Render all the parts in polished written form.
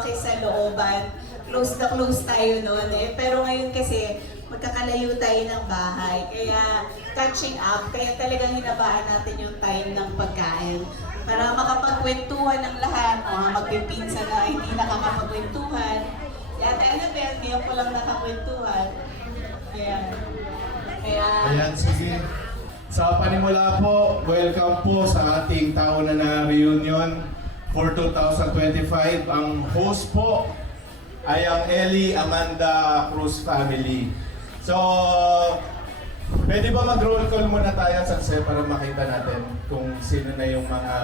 lumaki sa looban. Close na close tayo noon eh. Pero ngayon kasi, magkakalayo tayo ng bahay. Kaya catching up, kaya talagang hinabaan natin yung time ng pagkain. Para makapagkwentuhan ng lahat, mga magpipinsan na hindi nakakapagkwentuhan. Si Ate Annabelle, ngayon ko lang nakakwentuhan. Ayan, sige. Sa panimula po, welcome po sa ating taon na reunion for 2025. Ang host po ay ang Ellie Amanda Cruz family. So, pwede ba mag-roll call muna tayo sa para makita natin kung sino na yung mga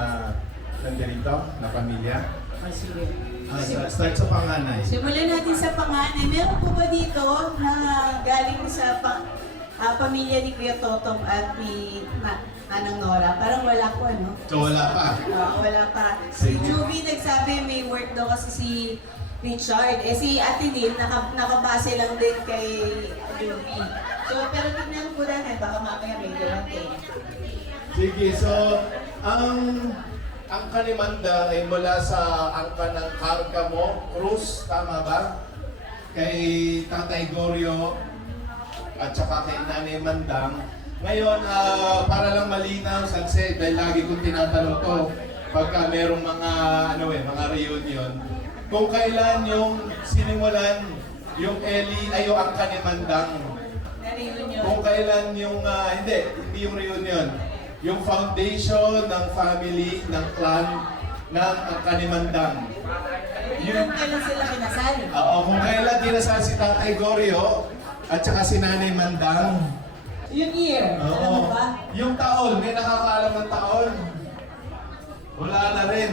nandito na pamilya? Sige. Start sa panganay. Simulan natin sa panganay. Meron po ba dito na galing sa pamilya ni Kuya Totong at ni Manang Nora? Parang wala po, ano? So, wala pa. Wala pa. Si Sige. Juvie nagsabi may work daw kasi si Richard. Eh si Ate Lynn, nakabase lang din kay Juvie. So, pero tignan po natin, baka mamaya may dumating. Sige, so ang Kanimanda ay mula sa angka ng Carcamo Cruz, tama ba? Kay Tatay Gorio at saka kay Nanay Mandang. Ngayon, para lang malinaw, Sanse, dahil lagi kong tinatanong to, pagka merong mga reunion, kung kailan yung sinimulan yung Ellie ay yung angka ni Mandang. Na-reunion. Kung kailan yung, hindi yung reunion, yung foundation ng family, ng clan, ng Kanimandang. Yung kailan sila kinasal? Oo, kung kailan dinasal si Tatay Gorio at saka si Nanay Mandang. Yung year, alam mo ba? Yung taon, may nakakaalam ng taon. Wala na rin.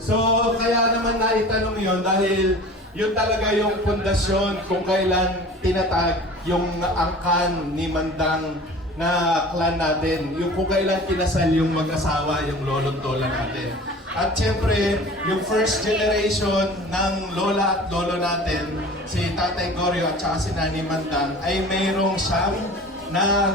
So, kaya naman naitanong yon dahil yun talaga yung pundasyon kung kailan tinatag yung angkan ni Mandang na clan natin. Yung kung kailan kinasal yung mag-asawa, yung lolo't lola natin. At syempre, yung first generation ng lola at lolo natin, si Tatay Gorio at saka si Nanay Mandang, ay mayroong siyam na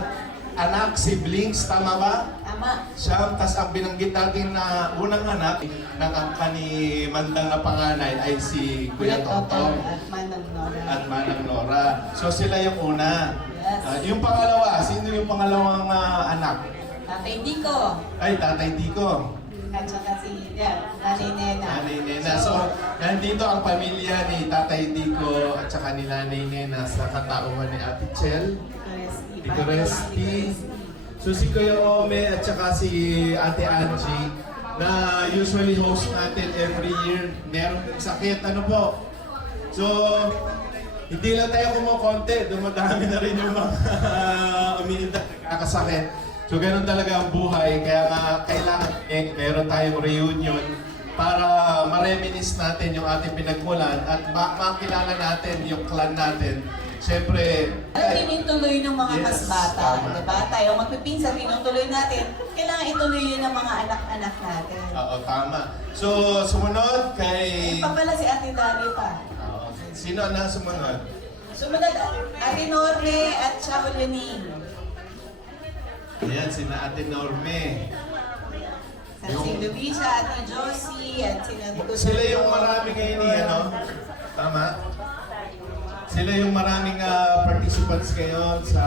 anak, siblings, tama ba? Tama. Siyam, tas ang binanggit natin na unang anak ng angka ni Mandang na panganay ay si Kuya Totong At Manang Nora. at Manang Nora. So sila yung una. Yes. Yung pangalawa, sino yung pangalawang anak? Tatay Dico. Ay, Tatay Tico. At saka si Nanay Nena. Nanay Nena. So, nandito ang pamilya ni Tatay Tico at saka ni Nanay Nena sa katauhan ni Ate Chel, Tito Resty. So si Kuya Ome at saka si Ate Angie na usually host natin every year. Meron ng sakit. Ano po? So, hindi lang tayo kumukonti. Dumadami na rin yung mga umiinda nakakasakit. So, ganun talaga ang buhay. Kaya nga, kailangan meron tayong reunion para ma-reminisce natin yung ating pinagmulan at makilala natin yung clan natin. Siyempre, Tinutuloy ng mga Yes, mas bata, tama. diba? Tayo magpipinsan, tinutuloy natin. Kailangan ituloy yun ng mga anak-anak natin. oo, tama. So, sumunod kay... Pa pala si Ate Dali pa. Oo. Sino na sumunod? Sumunod, Ate Norme at siya Leoning. Ayan, sina Ate Norme. At si Luisa, Ate Josie, at sina Sila yung marami ngayon ni ano? Tama? Sila yung maraming participants ngayon sa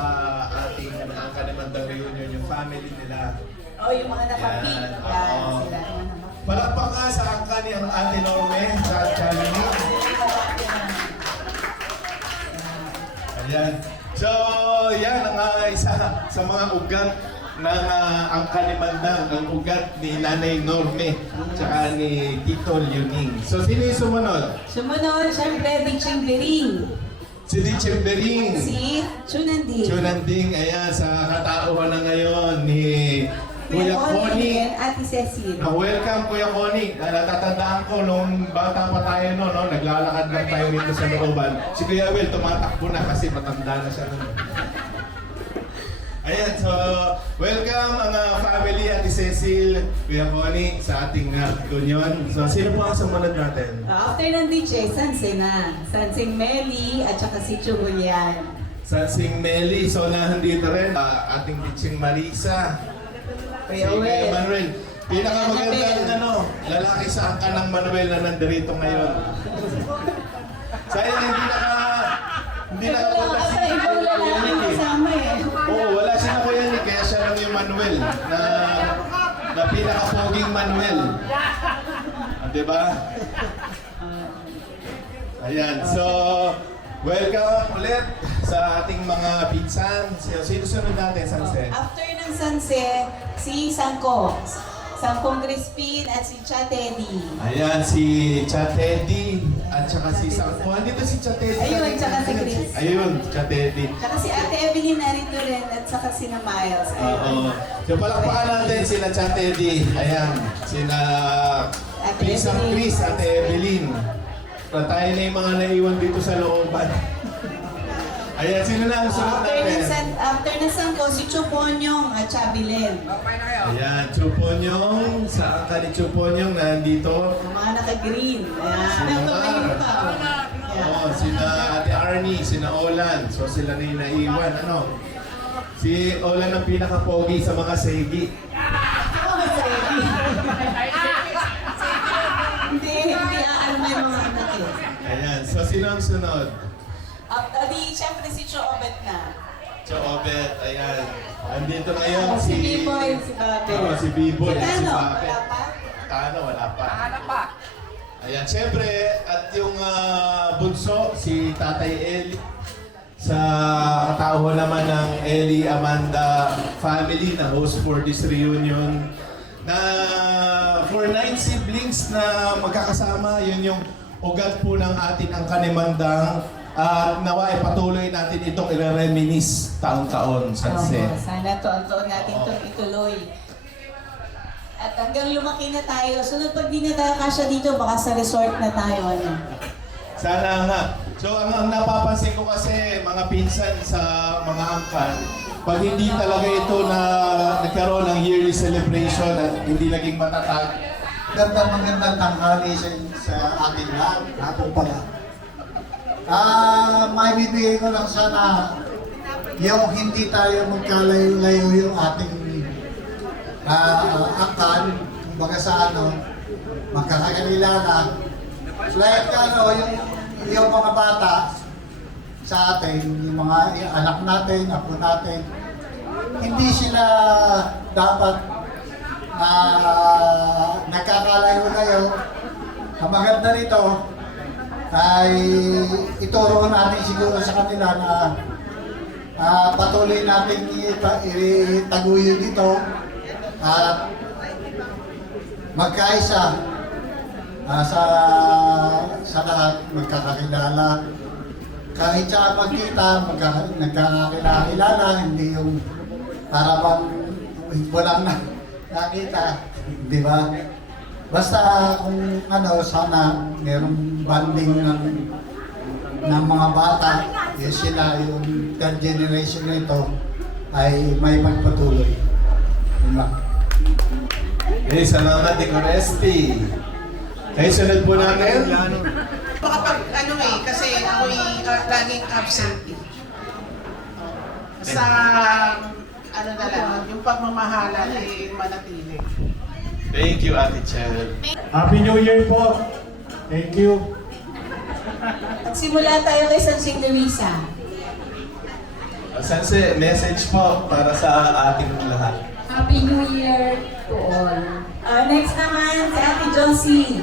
ating Kanimandang reunion, yung family nila. Oh, yung mga nakapik. Yan, Yan, oo. sila. Palakpak nga sa angka ni Ate Norme sa Chalini. Ayan. So, yan ang isa sa mga ugat ng angka ni Mandang, ang ugat ni Nanay Norme, tsaka ni Tito Leoning. So, sino yung sumunod? Sumunod, syempre, Biching Bering. Si Richard Bering. Si Chunandi. Chunanding, ayan, sa katauhan na ngayon ni Kuya Connie. Ate Cecil. Welcome, Kuya Connie. Natatandaan ko nung bata pa tayo no, naglalakad lang tayo rito sa looban. Si Kuya Will tumatakbo na kasi matanda na siya nun. Ayan, so welcome ang family Ate Cecil, Kuya Connie sa ating reunion. So sino po ang sumunod natin? After ng DJ, Sanse na. Sansing Meli at saka si Chugulian. Sansing Meli, so nandito rin ating teaching Marisa. Kuya Si Kuya Will. Manuel. Pinakamagandang lalaki sa angka ng Manuel na nandirito ngayon. Manuel. Diba? Ayan, so welcome ulit sa ating mga pinsan. Sino sunod natin, Sanse? After ng Sanse, si Sangko. Sangkong Crispin at si Cha Teddy. Ayan, si Cha Teddy at saka si Sangko. Andito si Cha Teddy. Ayun, tsaka si Chris. Ayun, Cha Teddy. Tsaka si Ate Evelyn narito rin at saka si na Miles. Oo. So palakpakan natin sila Cha Teddy. Ayan, sina Ate Pisang Evelyn. Chris, Ate Evelyn. Tayo na yung mga naiwan dito sa looban. Ayan, sino na ang sunod natin? After ng Sangko, si Chuponyong at Chabilen. Ayan, Chuponyong. Saan ka ni Chuponyong? Nandito. Yung mga naka-green. Ayan. Sino Tumayo ba? pa. Oo, sina Ate Arnie, sina Olan. So sila na yung naiwan. Ano? Si Olan ang pinaka-pogi sa mga segi. Hindi alam mo yung mga anak eh. Ayan, so sino ang sunod? Siyempre si Choobet na. Obet, ayan. Andito ngayon Si B-Boy, si Babe. Oo, si B-Boy, Si si Tano, Babe. wala pa? Tano, wala pa. Ayan, siyempre, at yung bunso, si Tatay Eli. Sa katauhan naman ng Eli Amanda family na host for this reunion. Na for 9 siblings na magkakasama, yun yung ugat po ng atin ang kanimandang. At nawa ay patuloy natin itong i-reminisce taon-taon, Sanse. Sana tuon-tuon natin Oo. itong ituloy. At hanggang lumaki na tayo. Sunod pag di na tayo kasya dito, baka sa resort na tayo. Ano? Sana nga. So ang napapansin ko kasi mga pinsan sa mga angkan, pag hindi talaga ito na nagkaroon ng yearly celebration at hindi naging matatag, Magandang tanghali sa ating lahat. Hapon pala. May bibigay ko lang sana yung hindi tayo magkalayo-layo yung ating akal, kumbaga sa magkakakilala. Like yung mga bata sa atin, yung mga anak natin, apo natin, hindi sila dapat nagkakalayo-layo. Ang maganda nito ay ituro natin siguro sa kanila na patuloy natin itaguyod dito at magkaisa sa lahat, magkakakilala. Kahit sa magkita, nagkakakilala, hindi yung para bang walang nakita, di ba? Basta kung sana merong banding ng mga bata, yung sila, yung third generation nito, ay may pagpatuloy. Diba? okay, salamat Tiko Resti. Okay, sunod po natin. Kasi ako'y laging absent. Sa, na lang, yung pagmamahala ay manatili. Thank you, Ate Chel. Happy New Year po! Thank you! At simula tayo kay San Sing Luisa. Sanse, message po para sa ating lahat. Happy New Year to all. Next naman, si Ate Josie.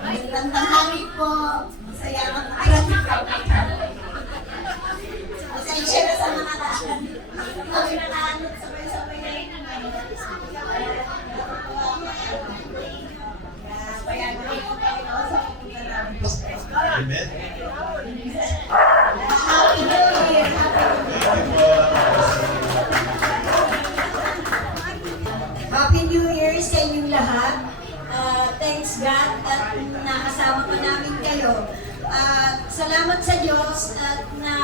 Magandang tanghali po. Masaya ang araw. Pasensya na sa mga daan. Kami nakahanap sabay-sabay na rin naman. Bayan ko tayo sa pupunta namin. Amen. Happy New Year! Thank you po. Happy New Year sa inyong lahat. Thanks God at nakasama pa namin kayo. Salamat sa Diyos at na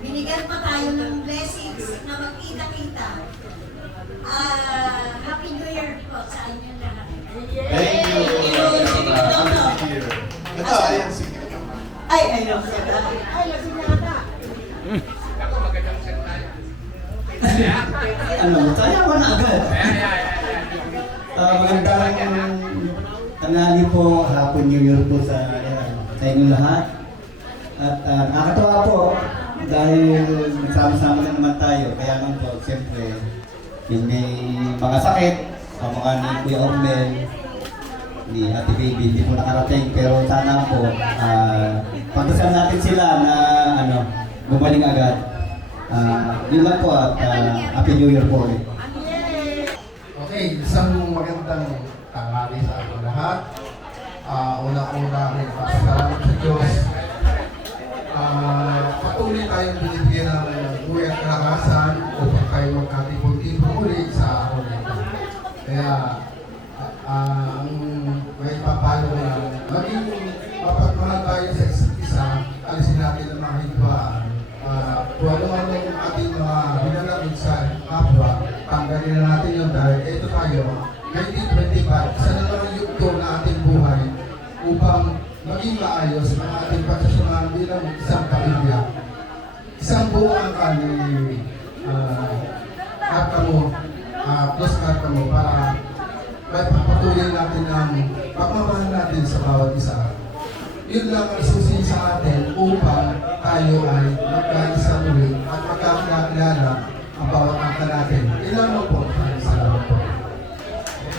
binigyan pa tayo ng blessings na magkita-kita. Happy New Year po sa inyong lahat. Thank you. Thank you. Ito, ayan, sige. Ay, ano? Kaya ko na agad. Magandang tanghali po, Happy New Year po sa inyong lahat. At nakakatawa po dahil nagsama-sama na naman tayo. Kaya naman po, siyempre, yung may mga sakit, sa mga ni Kuya Ormel, ni Ate Baby, hindi po nakarating. Pero sana po, pagdasal natin sila na gumaling agad. Yun lang po at Happy New Year po ulit. Okay, isang magandang tanghali sa ating lahat. Una-una rin pasalamat sa Diyos. Patuloy tayong binibigyan ng buhay at kalakasan upang tayo magkatipon-tipon ulit sa araw na ito. Kaya, ang may papalo na maging mapagmahal tayo sa isa't isa, alisin natin ang mga hidwaan. Kung ano-ano yung ating mga hinanapin sa kapwa, tanggalin na natin yun dahil ito tayo, 1925, isa na naman yugto na ating buhay upang maging maayos ang ating pagsasamahan bilang isang pamilya. Isang buong angka ni plus karta mo para may papatuloy natin ang pagmamahal natin sa bawat isa. Yun lang ang susi sa atin upang tayo ay magkaisa ulit at magkakilala ang bawat angka natin. Ilan mo po? Salamat po.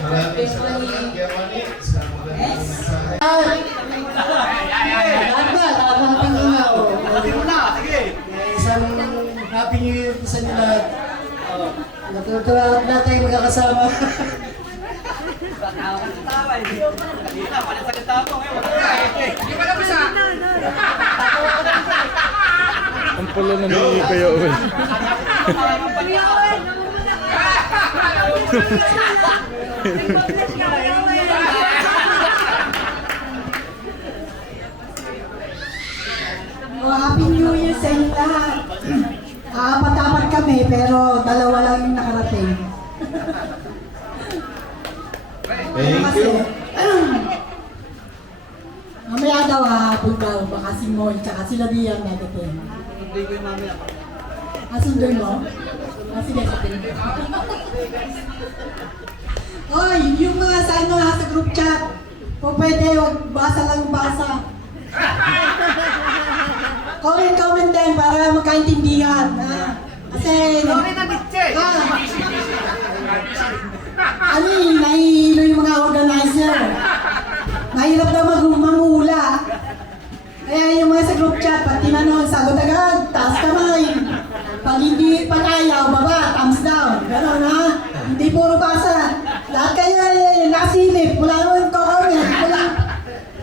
Maraming salamat, Germany. Sa magandang mensahe. Isang Happy New Year sa inyo lahat. Natutuwa na tayo magkakasama. Ang pula na ni Kuya Owen. Happy New Year sa inyo lahat. Apat-apat kami pero dalawa lang yung nakarating. Thank you. Mamaya daw hahapon daw, baka si Moy tsaka sila Diang nadating. Sunday ko yung mamaya. Sunday mo? Sige, sabihin ko. Oy, yung mga sa group chat, kung pwede, huwag basa lang basa. Comment din para magkaintindihan. Kasi, nahihilo yung mga organizer. Mahirap daw mamula. Kaya yung mga sa group chat, pag tinanong, sagot agad, taas kamay. Pag ayaw, baba, thumbs down. Gano'n ha? Hindi puro basa. Lahat kayo nasilip, wala naman comment,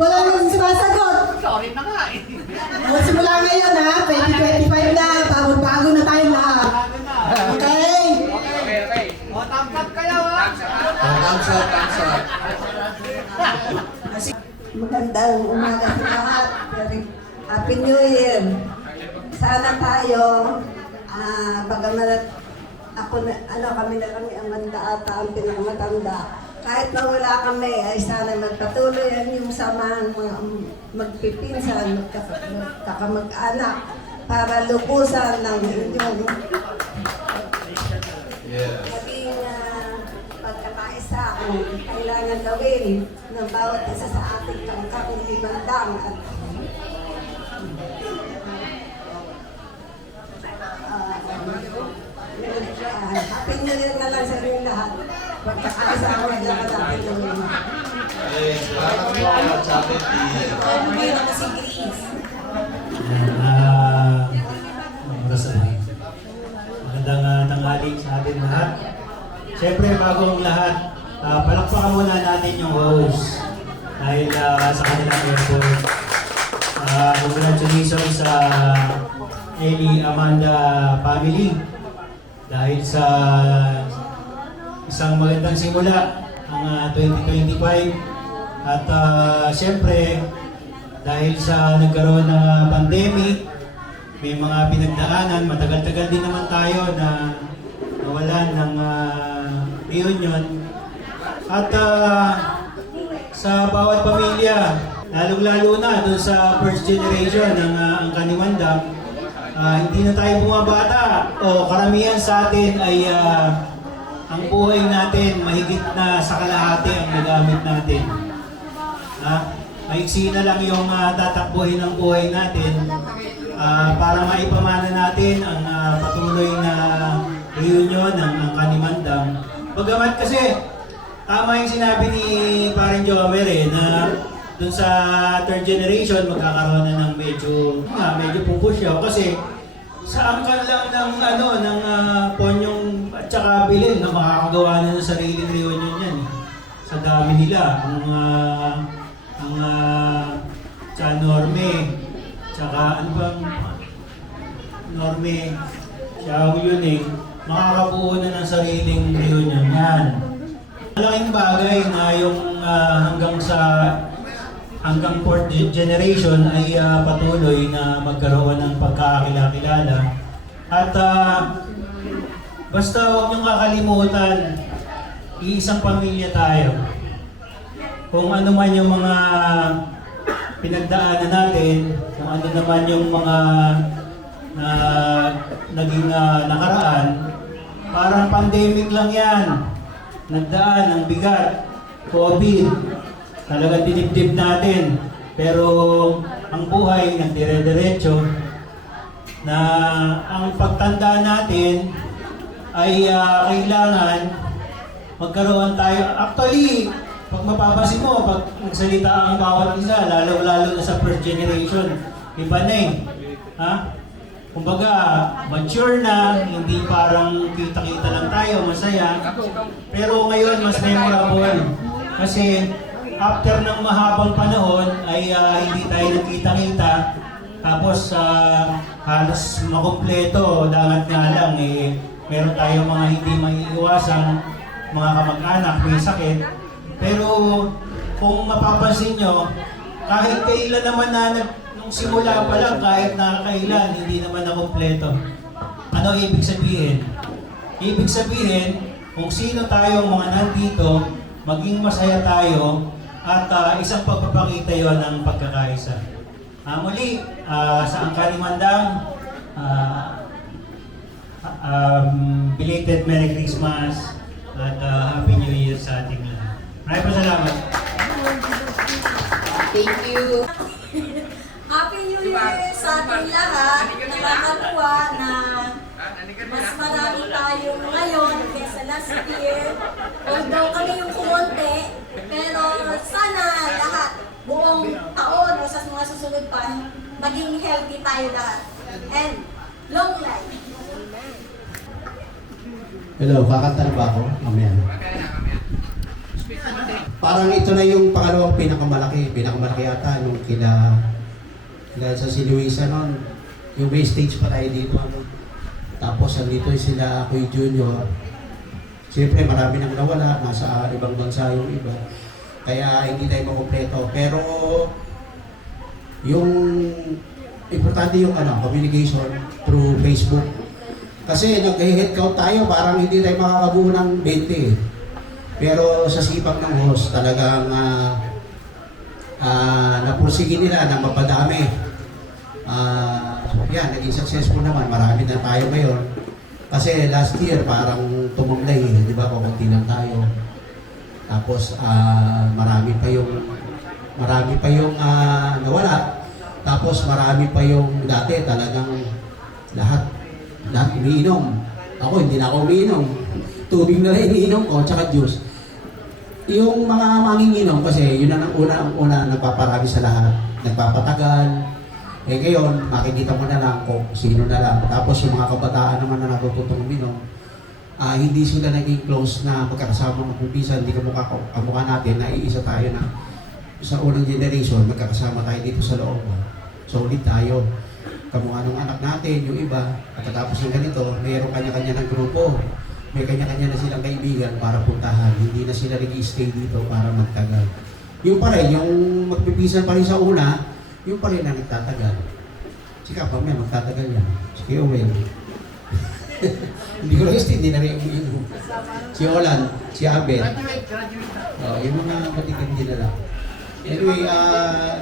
wala naman sumasagot. Sorry na nga eh. Simula ngayon ha, 2025 na, bago na tayo lahat. Okay? O, thumbs up kayo ha. Thumbs up, thumbs up. Magandang umaga sa lahat. Happy New Year. Sana tayo, bagamat kami ang matanda, ang pinakamatanda. Kahit na wala kami, ay sana magpatuloy ang yung samahan mga magpipinsan, magkakamag-anak para lubusan ng inyong maging pagkakaisa ang kailangan gawin ng bawat isa sa ating kangkang limandang at Happy New Year na lang sa inyong lahat. Pagkakaisa ako na lang at Happy New Year. Salamat po, Charity. Ano ba yun ako si Grace? Magandang tanghali sa atin lahat. Siyempre, bago ang lahat, palakpakan muna natin yung host dahil sa kanilang effort. Congratulations sa Eli Amanda family dahil sa isang magandang simula ang 2025 at siyempre dahil sa nagkaroon ng pandemic, may mga pinagdaanan, matagal-tagal din naman tayo na nawalan ng reunion. At sa bawat pamilya, lalong-lalo na doon sa first generation ng Angka ni Wanda, hindi na tayo bumabata o karamihan sa atin ay ang buhay natin mahigit na sa kalahati ang nagamit natin. Maiksi na lang yung tatakbuhin ng buhay natin para maipamana natin ang patuloy na reunion ng Kanimandang. Bagamat kasi, tama yung sinabi ni Parang Jomer na dun sa third generation magkakaroon na ng medyo pupusyaw kasi sa angkan lang ng Ponyong at saka Bilin na makakagawa na ng sariling reunion yan. Sa dami nila, ang Norme, tsaka ano bang Norme, siya yun makakabuo na ng sariling reunion yan. Malaking bagay na yung hanggang fourth generation ay patuloy na magkaroon ng pagkakakilala. At basta huwag niyong kakalimutan, iisang pamilya tayo. Kung ano man yung mga pinagdaanan natin, kung ano naman yung mga naging nakaraan, parang pandemic lang yan. Nagdaan ang bigat, COVID, talagang dinibdib natin. Pero ang buhay nagdire-diretso na ang pagtanda natin ay kailangan magkaroon tayo. Actually, pag mapapansin mo, pag nagsalita ang bawat isa, lalo na sa first generation, iba na ha? Kumbaga, mature na, hindi parang kita-kita lang tayo, masaya. Pero ngayon, mas memorable. Kasi after ng mahabang panahon, ay hindi tayo nagkita-kita. Tapos, halos makumpleto, dangat nga lang, meron tayong mga hindi maiiwasang mga kamag-anak, may sakit. Pero kung mapapansin nyo, kahit kailan naman nung simula pa lang, kahit nakakailan, hindi naman na kumpleto. Ano ibig sabihin? Ibig sabihin, kung sino tayong mga nandito, maging masaya tayo at isang pagpapakita yon ng pagkakaisa. Muli, sa Kanimandang, belated Merry Christmas at Happy New Year sa ating lahat. Maraming salamat. Thank you. Happy New Year sa ating lahat. Nakakatuwa na mas marami tayo ngayon kaysa last year. Although kami yung kumonte, pero sana lahat, buong taon o sa mga susunod pa, maging healthy tayo lahat. And long life. Hello, kakanta na ba ako? Mamaya. Parang ito na yung pangalawang pinakamalaki yata nung kila sa si Luisa noon. Yung may stage pa tayo dito. Tapos andito sila Kuya Junior. Siyempre marami nang nawala, nasa ibang bansa yung iba. Kaya hindi tayo makumpleto. Pero yung importante yung communication through Facebook. Kasi nag-head count tayo, parang hindi tayo makakabuo ng 20. Pero sa sipag ng host, talagang napursige nila na mapadami. Yan, naging successful naman. Marami na tayo ngayon. Kasi last year, parang tumumlay, di ba? Kukunti lang tayo. Tapos, marami pa yung nawala. Tapos, marami pa yung dati talagang lahat umiinom. Ako, hindi na ako umiinom. Tubig na rin iniinom ko, tsaka juice. Yung mga manginginom kasi yun ang una nagpaparami sa lahat, nagpapatagal. Ngayon, makikita mo na lang kung sino na lang. Tapos yung mga kabataan naman na natututong uminom, hindi sila naging close na magkakasama mag-umpisa, hindi kamukha natin na iisa tayo na sa unang generation, magkakasama tayo dito sa loob. Solid tayo. Kamukha ng anak natin, yung iba, at tapos ng ganito, mayroong kanya-kanya ng grupo. May kanya-kanya na silang kaibigan para puntahan. Hindi na sila nag-i-stay dito para magtagal. Yung pa rin, yung magpipisan pa rin sa una, yung pa rin na nagtatagal. Si Kapam yan, magtatagal yan. Si Owen. Hindi ko lang hindi na rin umiinom. Si Olan, si Abel. Yung mga matikin din na lang. Anyway,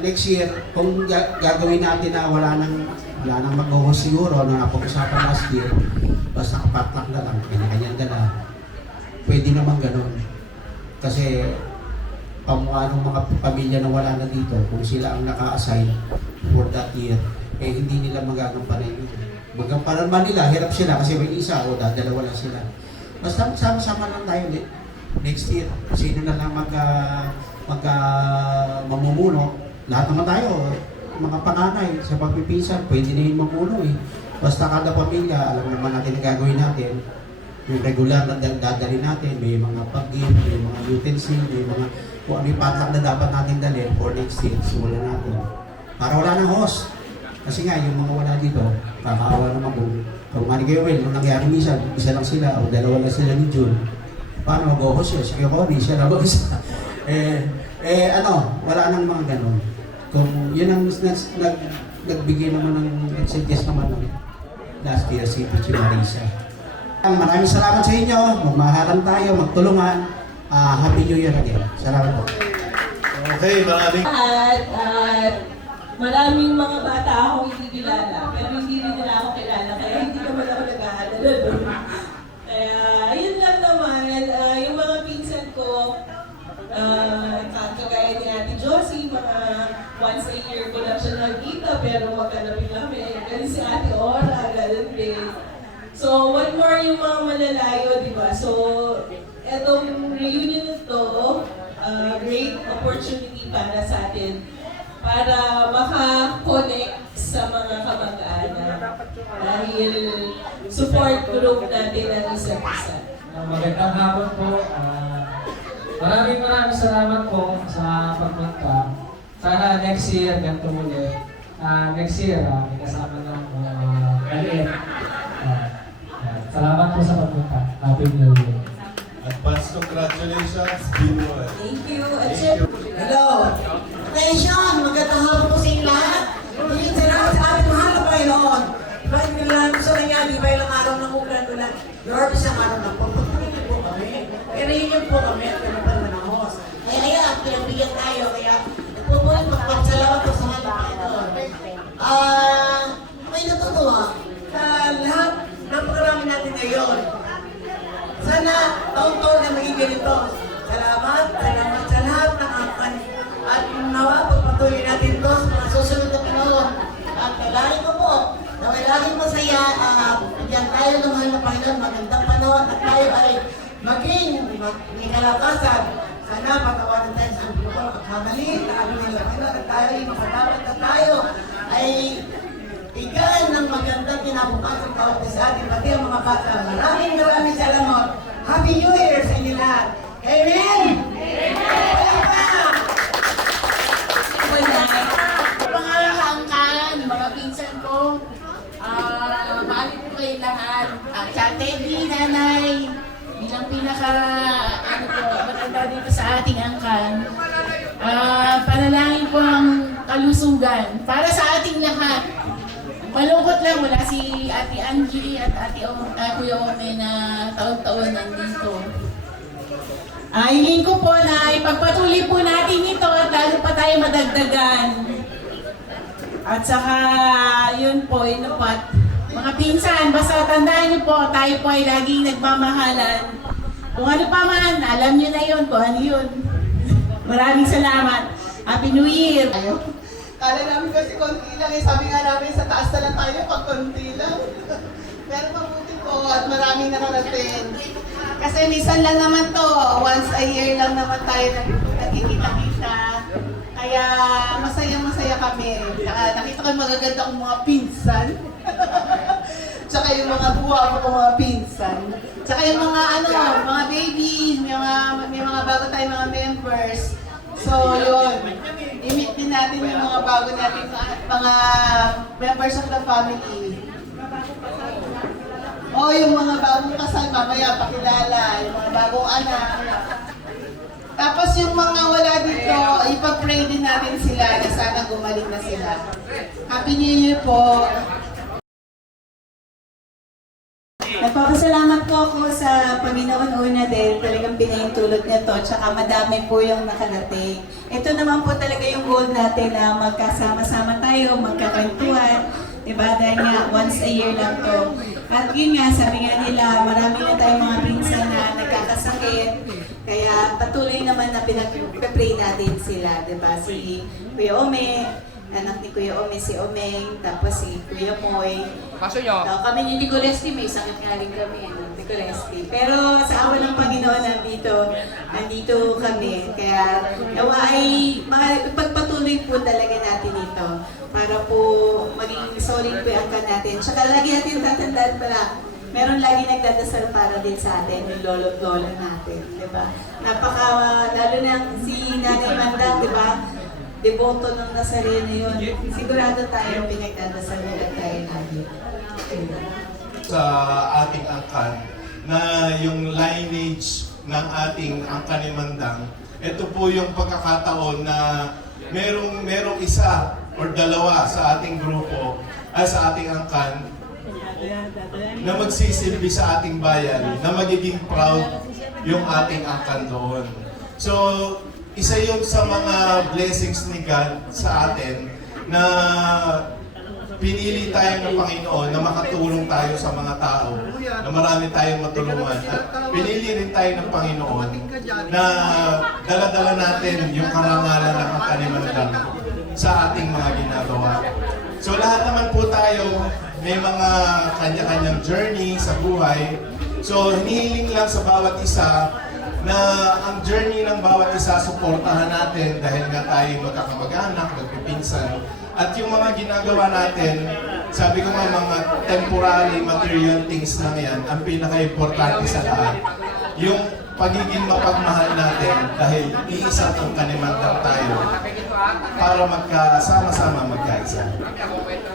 next year, kung gagawin natin na wala nang mag-host siguro, na napag-usapan last year, basta kapatak na lang, kanya-kanyang dala. Pwede naman ganun. Kasi pamuha ng mga pamilya na wala na dito, kung sila ang naka-assign for that year, eh hindi nila magagampanan yun. Magampanan man nila, hirap sila kasi may isa o dalawa lang sila. Basta sama-sama lang tayo next year. Sino na lang mamumuno, lahat naman tayo, mga panganay sa pagpipinsan, pwede na yung mamuno eh. Basta kada pamilya, alam naman natin ang gagawin natin. Yung regular na dadali natin, may mga pag-gift, may mga utensil, may mga kung ano yung patak na dapat natin dalhin for next year, simulan natin. Para wala ng host. Kasi nga, yung mga wala dito, kakaawa naman kung nga ni Kuya Will, nung nangyari minsan, isa lang sila o dalawa lang sila ni June. Paano mag-host yun? Sige ko, siya lang isa. Wala nang mga ganon. Kung yun ang nagbigay naman ng nag-suggest naman ng last year, si Pichi Marisa. Maraming salamat sa inyo. Magmahalan tayo, magtulungan. Happy New Year again. Salamat po. Okay, maraming... At maraming mga bata akong hindi kilala, pero hindi rin nila ako kilala, kaya hindi naman ako nag-aalala doon. Kaya, ayun lang naman, yung mga pinsan ko, kagaya ni Ate Josie, mga once a year ko lang siya nakikita, pero magkalapit kami. Ganun si Ate Ora, ganun din. So, one more yung mga malalayo, di ba? So, etong reunion nito, great opportunity para sa atin para maka-connect sa mga kamag-anak dahil support group natin ang isa't isa. Magandang hapon po. Maraming salamat po sa pagpunta. Sana next year, ganito muli. Next year, may kasama ng maliit. Salamat po sa pagpunta. Happy New Year. Advance congratulations, Binoy. Thank you. At Hello! Attention! Magandang hapon po sa inyo lahat. Hindi salamat sa ating mahal na Panginoon. Bakit nila sa kanya, di ba ilang araw ng uklan ulan? Lord, isang araw na po. Pagpapalagay po kami. Kaya po kami at kami pa naman ang host. Kaya pinagbigyan tayo. Kaya nagpupulit magpapasalamat po sa mahal na Panginoon. May natutuwa sa lahat ng programa natin ngayon. Sana taon-taon na maging ganito. Salamat sa lahat ng angkan. At nawa, pagpatuloy natin ito sa mga susunod na panahon. At kailangan ko po na may laging masaya. Diyan tayo ng mahal na Panginoon, magandang panahon at tayo ay maging may kalakasan. Sana patawanan tayo sa amplo ko at kamali. Lalo ng Panginoon at tayo ay makadapat at tayo ay bigyan ng magandang kinabukasan bawat sa ating pati ang mga bata. Maraming salamat. Happy New Year sa inyo lahat. Amen! Mga kaangkan, mga pinsan ko, mahal po kayo lahat. Sa Teddy, nanay, bilang matanda dito sa ating angkan. Panalangin po ang kalusugan para sa ating lahat. Malungkot lang, wala si Ate Angie at Kuya Ome na taon-taon nandito. Hingin ko po na ipagpatuloy po natin ito at lalo pa tayo madagdagan. At saka, yun po, inupat. Mga pinsan, basta tandaan niyo po, tayo po ay laging nagmamahalan. Kung ano pa man, alam niyo na yun kung ano yun. Maraming salamat. Happy New Year! Kala namin kasi konti lang eh. Sabi nga namin sa taas na lang tayo pag konti lang. Pero mabuti po at maraming nakarating. Kasi minsan lang naman to, once a year lang naman tayo nagkikita-kita. Kaya masaya kami. Nakita ko yung magaganda kong mga pinsan. Tsaka yung mga buwa ko mga pinsan. Tsaka yung mga mga babies, may mga bago tayong mga members. So yun, i-meet din natin yung mga bago natin mga members of the family. O yung mga bagong kasal, mamaya pakilala, yung mga bagong anak. Tapos yung mga wala dito, ipag-pray din natin sila na sana gumaling na sila. Happy New Year po! Nagpapasalamat po ako sa Panginoon una dahil talagang pinahintulot niya to, tsaka madami po yung nakarating. Ito naman po talaga yung goal natin na magkasama-sama tayo, magkakwentuhan, diba? Dahil nga once a year lang to. At yun nga, sabi nga nila, marami na tayong mga pinsan na nagkakasakit. Kaya patuloy naman na pinag-pray natin sila, di ba? Si Kuya Ome, anak ni Kuya Ome, si Omeng, tapos si Kuya Moy. Paso nyo. Kami ni Tigoresti, may sakit nga rin kami, Tigoresti. Pero sa awa ng Panginoon, nandito kami. Kaya nawa ay pagpatuloy po talaga natin ito para po maging solid po yung angkan natin. Tsaka lagi natin tatandaan pala, meron lagi nagdadasal para din sa atin, yung lolo-lola natin, di ba? Lalo na si Nanay Mandang, di ba? Deboto ng Nazareno yun. Sigurado tayo pinagdadasal nila tayo natin. Sa ating angkan na yung lineage ng ating angkan ni Mandang, ito po yung pagkakataon na merong isa or dalawa sa ating grupo, sa ating angkan, na magsisilbi sa ating bayan, na magiging proud yung ating angkan doon. So, isa yun sa mga blessings ni God sa atin na pinili tayo ng Panginoon na makatulong tayo sa mga tao, na marami tayong matulungan. At pinili rin tayo ng Panginoon na dala-dala natin yung karangalan ng Kanimandag sa ating mga ginagawa. So lahat naman po tayo may mga kanya-kanyang journey sa buhay. So hinihiling lang sa bawat isa na ang journey ng bawat isa suportahan natin dahil nga tayo magkakamag-anak, magpipinsan. At yung mga ginagawa natin, sabi ko nga mga temporary material things lang yan, ang pinaka-importante sa lahat. Yung pagiging mapagmahal natin dahil iisa ang Kanimandag tayo para magkasama-sama magkaisa.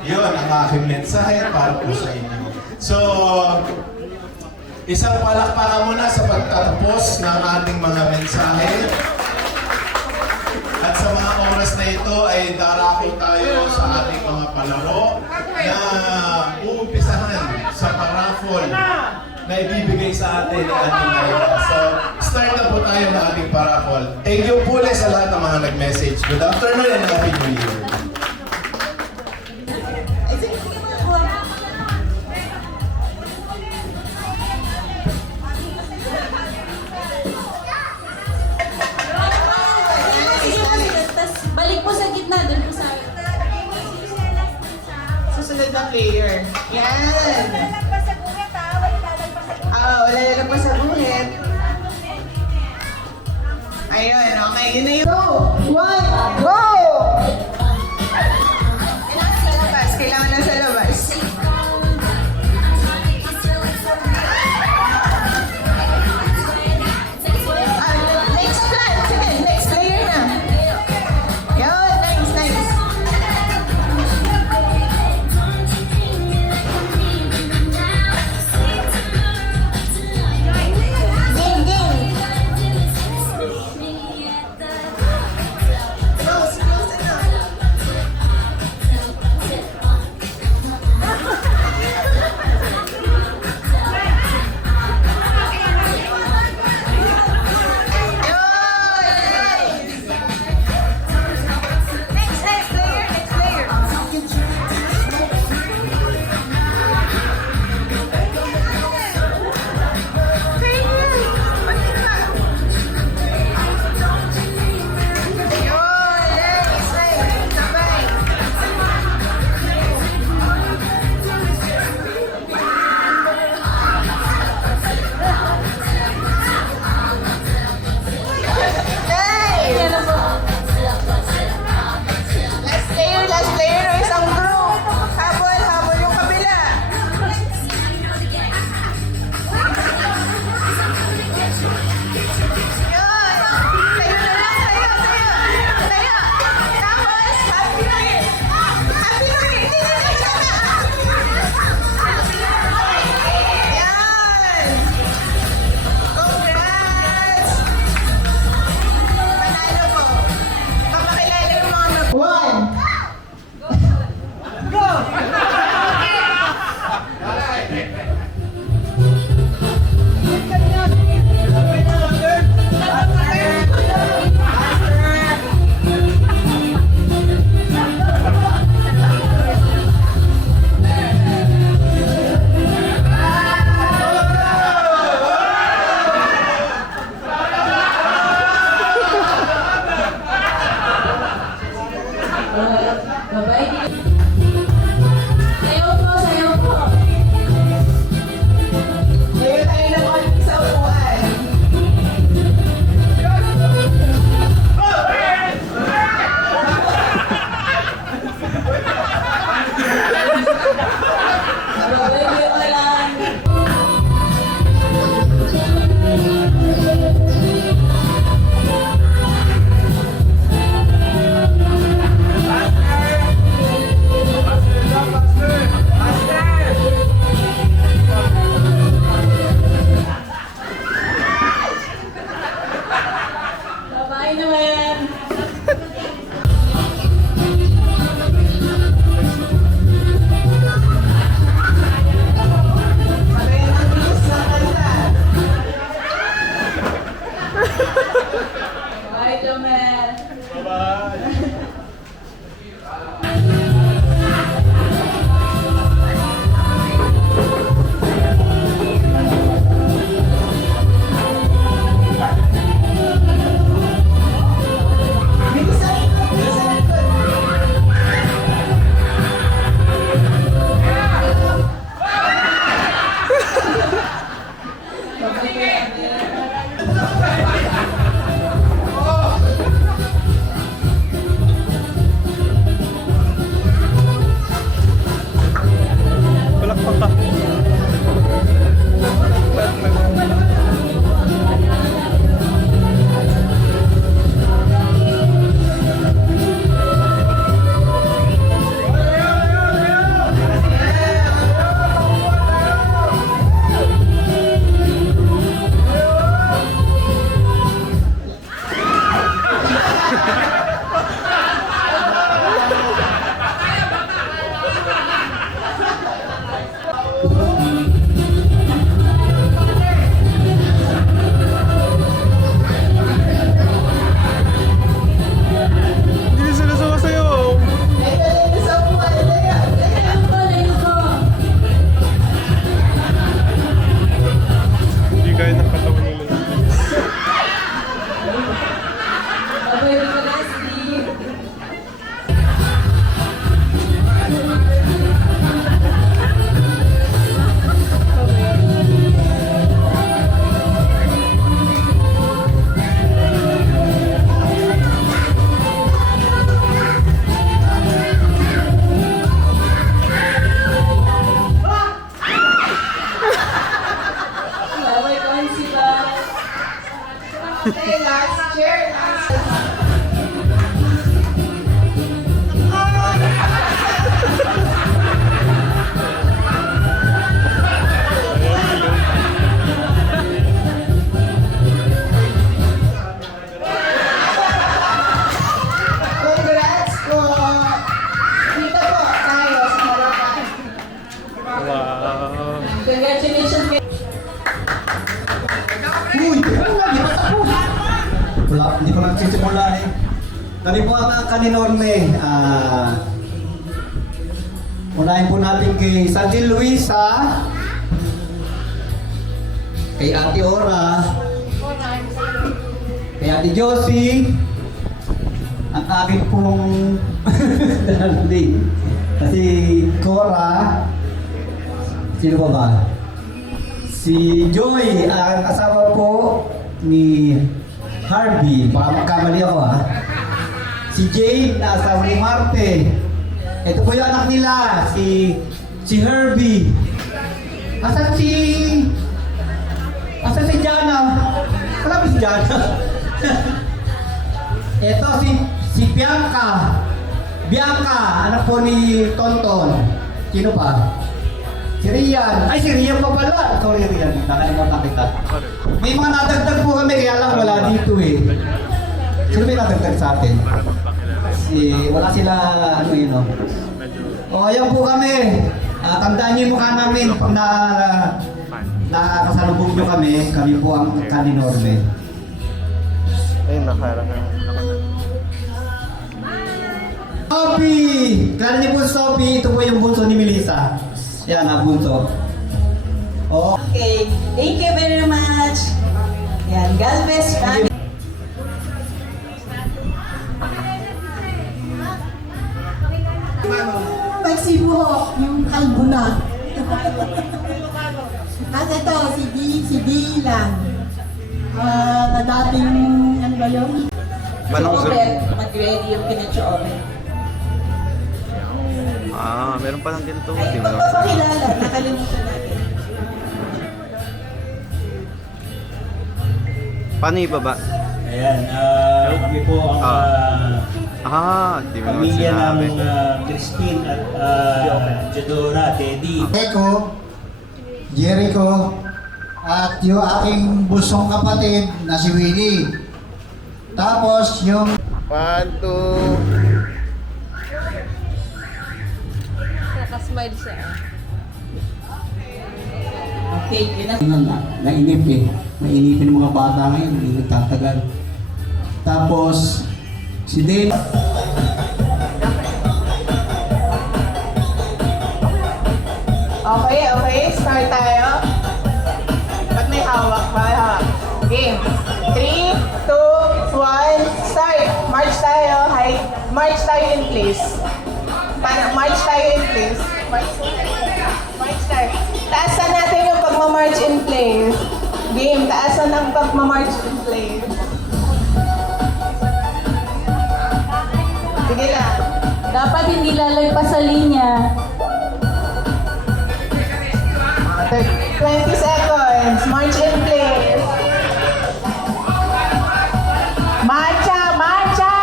Yun ang aking mensahe para po sa inyo. So, isang palakpakan muna sa pagtatapos ng ating mga mensahe. At sa mga oras na ito ay darako tayo sa ating mga palaro na uumpisahan sa paraffol na ibibigay sa atin ng ating mga. So, start na po tayo ng ating paraffol. Thank you po sa lahat ng mga nag-message. Good afternoon and Happy New Year. Balik po sa gitna, doon po sa Susunod na player. Yan! Wala lang pa sa buhit. Ayun, okay. Yun na yun. 2, 1, go! Sa labas. Kailangan na sa labas. Next plan. Sige, next player na. Yun, nice, nice. Palakpak ka. Hindi sila sumasayaw. Hindi kaya ng katawan nila. Okay, last chair. Congrats po! Dito po tayo sa Maracan. Wow. Congratulations kay... Uy! Wala, hindi pa nagsisimula eh. Kami po ang kaninorme. Unahin po natin kay Sandy Luisa, kay Ate Ora, kay Ate Josie, ang akin pong darling. Kasi Cora, sino pa ba? Si Joy, ang asawa po ni Harvey, baka magkamali ako ha. Si Jade, na asawa ni Marte. Ito po yung anak nila, si Herbie. Asan si Jana? Wala ba si Jana? Ito si Bianca. Bianca, anak po ni Tonton. Sino pa? Si Rian. Ay, si Rian pa pala. Sorry, Rian. Nakalimutan kita. May mga nadagdag po kami, kaya lang wala dito eh. Sino may nadagdag sa atin? Wala sila, ano yun, no? O, ayan po kami. Tandaan niyo yung mukha namin pag nakasalubong niyo kami po ang kaninorme. Ay, nakaharap na. Sophie! Kala niyo po si Sophie, ito po yung bunso ni Melissa. Yan, bunso. Oh. Okay, thank you very much. Yan, Galvez family. Magsibuhok, yung kalbo na. At ito, si D lang. Dating, ano ba yun? Mag-ready yung pinag-oven. Meron pa lang ganito. Ay, magpapakilala, nakalimutan natin. Paano ibaba? Ayan, kami po ang Di mo naman pamilya sinabi. ng Christine at Jadora, Teddy. Eko, Jericho, at yung aking busong kapatid na si Willie. Tapos yung 1, 2. Nakasmile siya. Okay, nainip eh. Nainipin ng mga bata ngayon, hindi nagtatagal. Tapos, si Dave. Okay, start tayo. Pag may hawak, hawak. Game. 3, 2, 1, start. March tayo. March tayo in place. March tayo in place. March tayo. Taasan natin yung pagmamarch in place. Game, taasan ng pagmamarch in place. Sige lang. Dapat hindi lalagpas sa linya. 20 seconds. March in place. Marcha! Marcha!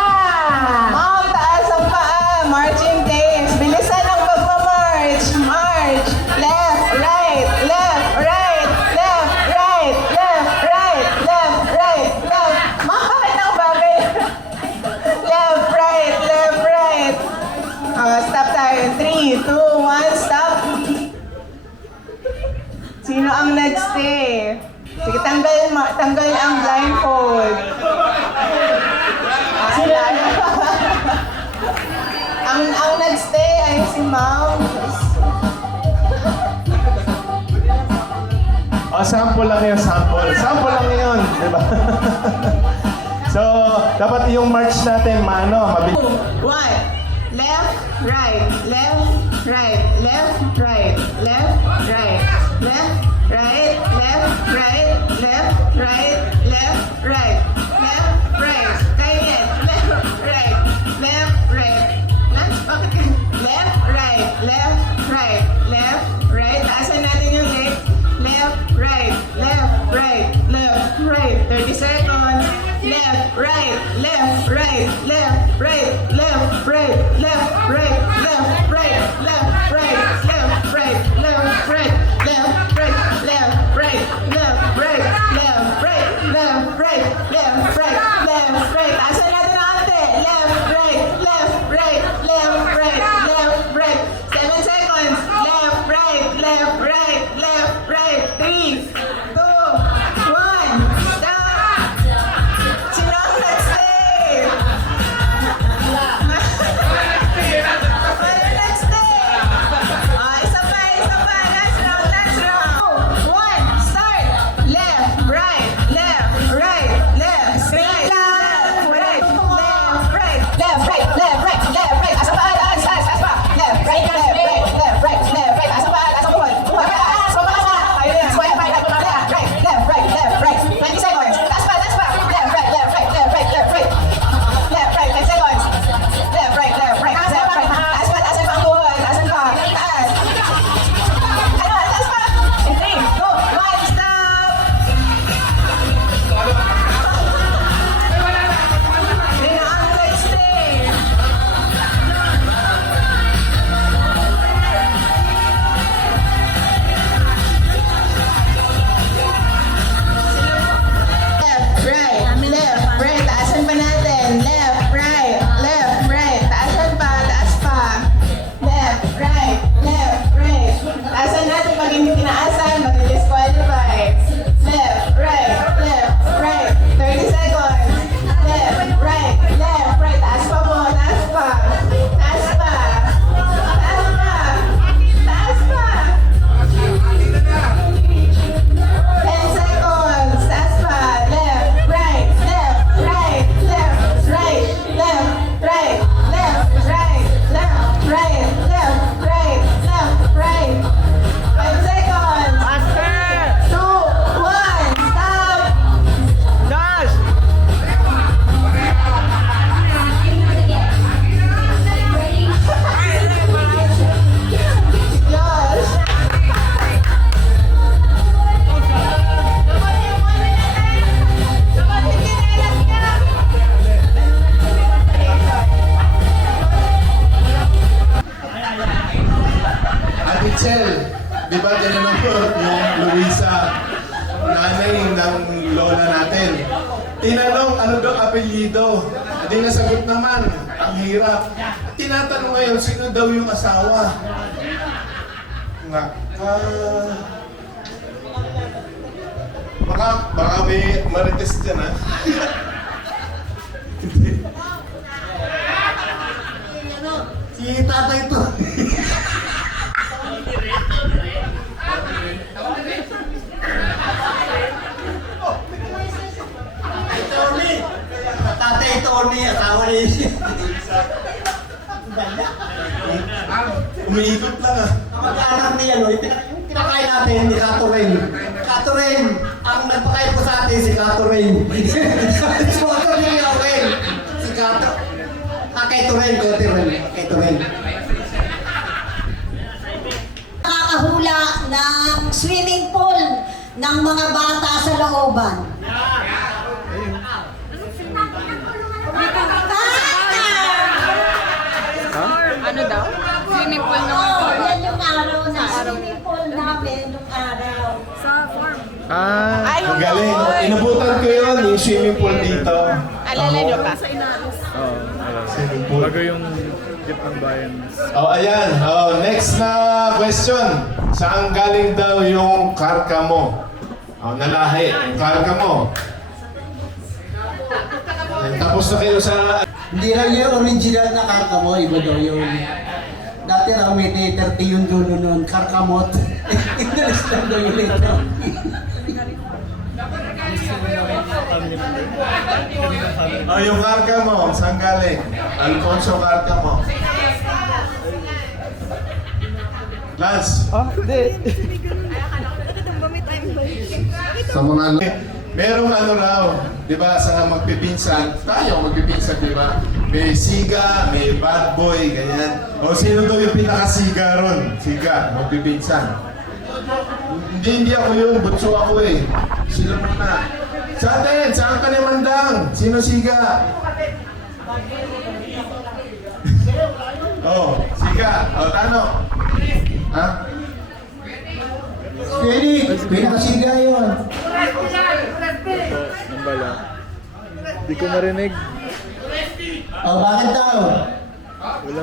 Ma'am, taas ang paa. March in place. Bilisan ang pagmamarch. March. Left, right, left, right, left, right, left, right, left, right, left. Ma'am, bakit ang bagay? Left, right, left, right. Stop tayo. 3, 2, 1, stop. Sino ang nagstay? Sige, tanggal ang blindfold. Sila. ang nagstay ay si Ma'am. Sample lang yun, sample. Sample lang yun, di ba? So, dapat yung march natin, mabilis. 1. Left, right, left, right, left, right, left, right, left, right, left, right, left, right, left, right, left, right. Kainin. Left, right, left, right. Lunch, bakit ka? Left, right, left, right, left, right. Taasan natin yung leg. Left, right, left, right, left, right. 30 seconds. Left, right, left, right, left, right, left, right, left, right, left, right, left, right, left, right, left, right, left, right, left, right, left, right, left, right, left, right, left, right, left, right. Taasan natin ang ante. Left, right, left, right, left, right, left, right. 7 seconds. Left, right, left, right, left, right. 3, 2, 1. Stop. Sino ang nagstay? Ano nagstay? Isa pa. Last round. 1, start. Left, right, left, right, left, right, left, right, left, right, left, right, left, right, left, right. Asa pa, asa pa. Left, right, left, right, left, right, left, right. Asa pa, asa pa. Asa pa. Ayun na. Square, right, left, right, left, right. 20 seconds. Last pa. Left, right, left, right, left, right, left, right. Left, right, 10 seconds. Left, right, left, right, left, right. Asan pa ang tuhod? Asan pa? Taas. Ano, taas pa. In 3, 2, 1, stop. Sino ang nagstay? Left, right, taasan pa natin. Left, right, taasan pa, taas pa. Left, right, taasan natin pag hindi tinaasan, mag-disqualify. Left, right, 30 seconds. Left, right, taas pa po, taas pa. Taas pa. 10 seconds. Taas pa. Left, right, left, right, left, right, left, right, left, right, left, right, left, right, left, right. 5 seconds. 2, 1, stop. Josh. Ate Chel, di ba tinanong ko yung Luisa, nanay ng lola natin. Tinanong ano daw apelyido. Hindi nasagot naman. Ang hirap. Tinatanong ngayon, sino daw yung asawa? Nga. Baka may marites dyan, ha? Si tatay to. Tatay Tony, asawa ni... Umiikot lang, ah. Ang mag-anak niya, no? Yung pinakain natin ni Catherine. Catherine, Ang nagpakain po sa atin, si Kato Rain. Sponsor niyo yung Rain. Si Kato. Kay Turen, kay Turen. Nakakahula ng swimming pool ng mga bata sa looban. Ano daw? Swimming pool naman. Oo, yan yung araw na swimming pool namin nung araw. Sa farm. Ah, Ang galing. Inabutan ko yun, yung swimming pool dito. Alala nyo pa? oo. Swimming pool. Bago yung jeep ng bayan. Oh, ayan. Oh, next na question. Saan galing daw yung karka mo? Oh, nalahi. Yung karka mo. Ayan, tapos na kayo sa... Hindi lang yung original na karkamot, iba daw yun. Dati raw may 30 yung dulo nun, karkamot. Inalis lang daw yung letra. Oh, yung karka mo, saan galing? Alfonso karka mo. Lance. Hindi. Sa mga Merong ano raw, di ba, sa magpipinsan, tayo magpipinsan, di ba? May siga, may bad boy, ganyan. O sino daw yung pinakasiga ron? Siga, magpipinsan. Hindi ako yun, butso ako eh. Sila muna. Sa atin, saan ka ni Mandang? Sino siga? Oh, siga. O, Tano? Ha? Pwede, pinakasiga yun. Nambala. Hindi ko marinig. Oh, bakit daw? Wala.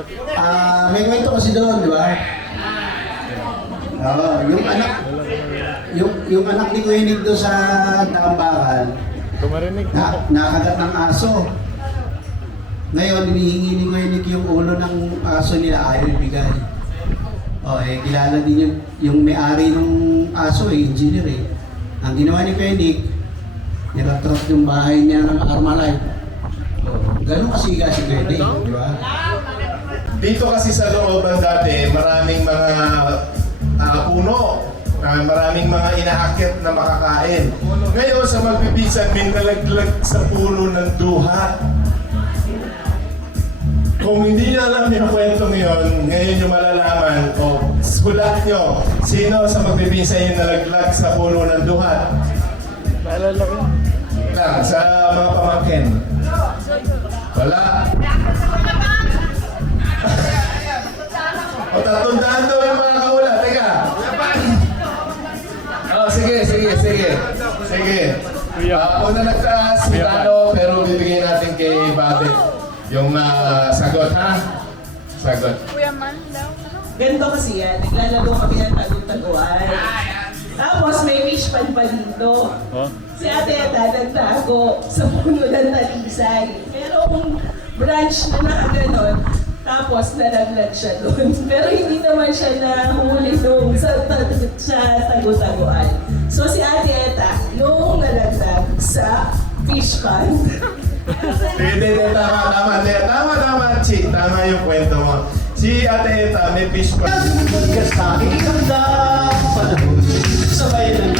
May kwento kasi doon, di ba? Oo, yung anak ni Kuinig doon sa Takambakan, Hindi ko marinig. nakagat ng aso. Ngayon, hinihingi ni Kuinig yung ulo ng aso nila, ayaw ibigay. Kilala din yung may-ari ng aso engineer eh. Ang ginawa ni Kuinig, nilatrot yung bahay niya ng Armalite. Ganun kasiga si Kuinig, di ba? Dito kasi sa looban dati, maraming mga puno. Maraming mga inaakyat na makakain. Ngayon sa magbibisan, may nalaglag sa puno ng duhat. Kung hindi niya alam yung kwento ngayon, ngayon yung malalaman, sulat nyo, sino sa magbibisan yung nalaglag sa puno ng duhat? Naalala ko. Lang, sa mga pamangkin. Wala. O, tatundaan daw yung mga kaula. Teka. Sige. Una nagtaas si Tano, pero bibigyan natin kay Babet yung sagot, ha? Sagot. Kuya Man daw. Ganito kasi yan, naglalaro kami ng tagong-taguan. Tapos may fish pan pa dito. Oh? Si Ate Eda nagtago sa puno ng talisay. Merong branch na nakaganon. Tapos nalaglag siya doon. Pero hindi naman siya nahuli doon sa tago-taguan. So si Ate Eda, yung nalaglag sa fish pan. Tama, Chick. Tama yung kwento mo. Si Ate Eta, may fish pan. Sa aking ganda, panahon, sabay na